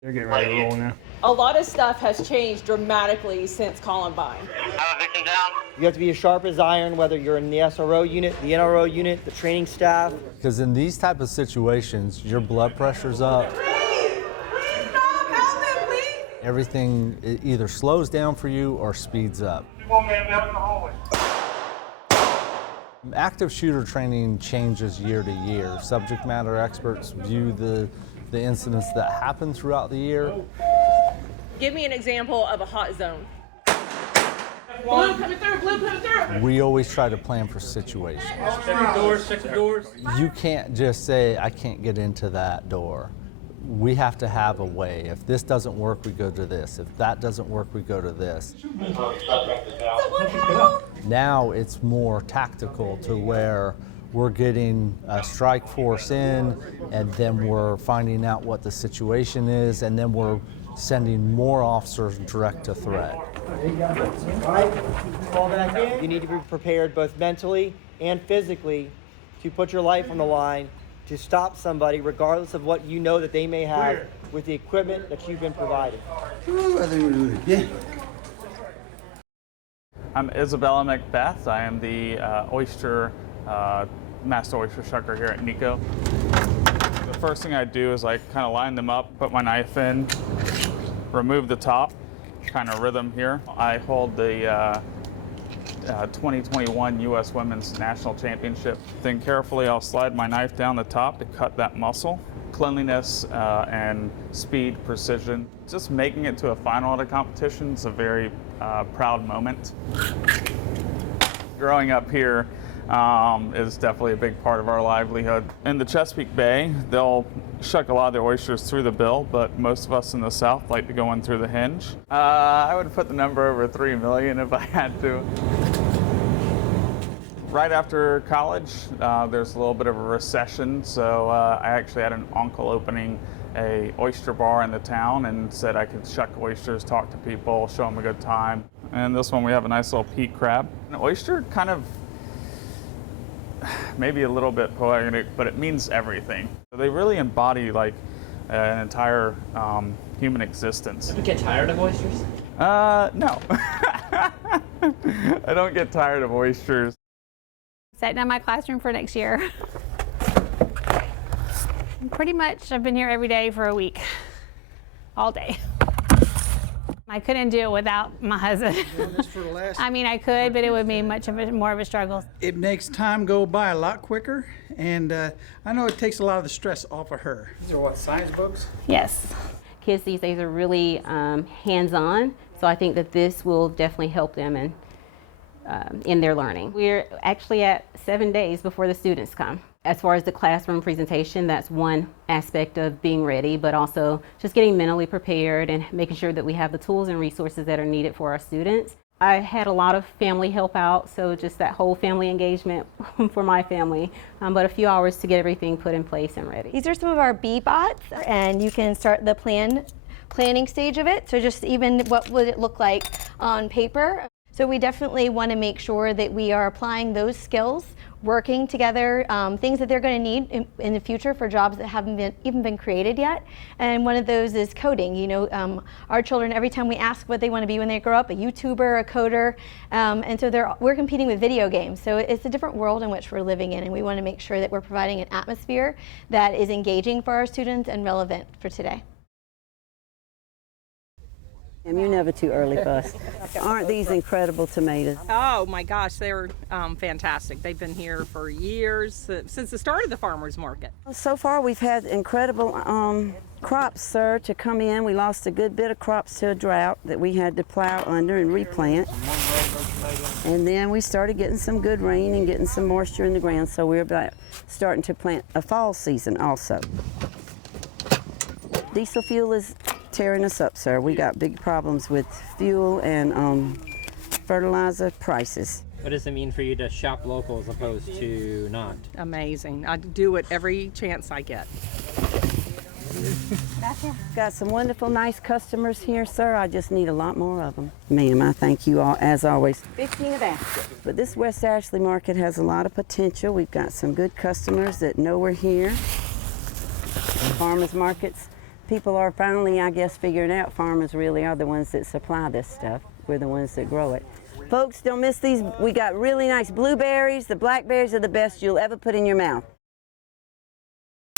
They're getting ready to roll now. A lot of stuff has changed dramatically since Columbine. You have to be as sharp as iron, whether you're in the SRO unit, the NRO unit, the training staff. Because in these type of situations, your blood pressure's up. Everything either slows down for you or speeds up. Active shooter training changes year to year. Subject matter experts view the incidents that happen throughout the year. Give me an example of a hot zone. Blue coming through, blue coming through. We always try to plan for situations. Check the doors. You can't just say, I can't get into that door. We have to have a way. If this doesn't work, we go to this. If that doesn't work, we go to this. Now it's more tactical to where we're getting a strike force in, and then we're finding out what the situation is, and then we're sending more officers direct to threat. All right, fall back in. You need to be prepared both mentally and physically to put your life on the line to stop somebody regardless of what you know that they may have with the equipment that you've been provided. I'm Isabella Macbeth. I am the master oyster shucker here at NECO. The first thing I do is I kind of line them up, put my knife in, remove the top, kind of rhythm here. I hold the 2021 U.S. Women's National Championship. Then carefully I'll slide my knife down the top to cut that muscle. Cleanliness and speed, precision. Just making it to a final at a competition is a very proud moment. Growing up here is definitely a big part of our livelihood. In the Chesapeake Bay, they'll shuck a lot of their oysters through the bill, but most of us in the South like to go in through the hinge. I would put the number over 3 million if I had to. Right after college, there's a little bit of a recession, so I actually had an uncle opening a oyster bar in the town and said I could shuck oysters, talk to people, show them a good time. And this one we have a nice little peat crab. An oyster kind of, maybe a little bit poetic, but it means everything. They really embody like an entire human existence. Do you get tired of oysters? No. I don't get tired of oysters. Setting up my classroom for next year. Pretty much, I've been here every day for a week, all day. I couldn't do it without my husband. I mean, I could, but it would be more of a struggle. It makes time go by a lot quicker, and I know it takes a lot of the stress off of her. These are what, science books? Yes. Kids these days are really hands-on, so I think that this will definitely help them in their learning. We're actually at 7 days before the students come. As far as the classroom presentation, that's one aspect of being ready, but also just getting mentally prepared and making sure that we have the tools and resources that are needed for our students. I had a lot of family help out, so just that whole family engagement for my family, but a few hours to get everything put in place and ready. These are some of our B-bots, and you can start the planning stage of it, so just even what would it look like on paper. So we definitely want to make sure that we are applying those skills, working together, things that they're going to need in the future for jobs that haven't even been created yet. And one of those is coding. You know, our children, every time we ask what they want to be when they grow up, a YouTuber, a coder, and so we're competing with video games. So it's a different world in which we're living in, and we want to make sure that we're providing an atmosphere that is engaging for our students and relevant for today. You're never too early for us. Aren't these incredible tomatoes? Oh my gosh, they're fantastic. They've been here for years, since the start of the farmers market. So far we've had incredible crops, sir, to come in. We lost a good bit of crops to a drought that we had to plow under and replant. And then we started getting some good rain and getting some moisture in the ground, so we're about starting to plant a fall season also. Diesel fuel is tearing us up, sir. We got big problems with fuel and fertilizer prices. What does it mean for you to shop local as opposed to not? Amazing. I do it every chance I get. Got some wonderful, nice customers here, sir. I just need a lot more of them. Ma'am, I thank you all, as always. 15 a basket. But this West Ashley market has a lot of potential. We've got some good customers that know we're here. Farmers markets, people are finally, I guess, figuring out farmers really are the ones that supply this stuff. We're the ones that grow it. Folks, don't miss these. We got really nice blueberries. The blackberries are the best you'll ever put in your mouth.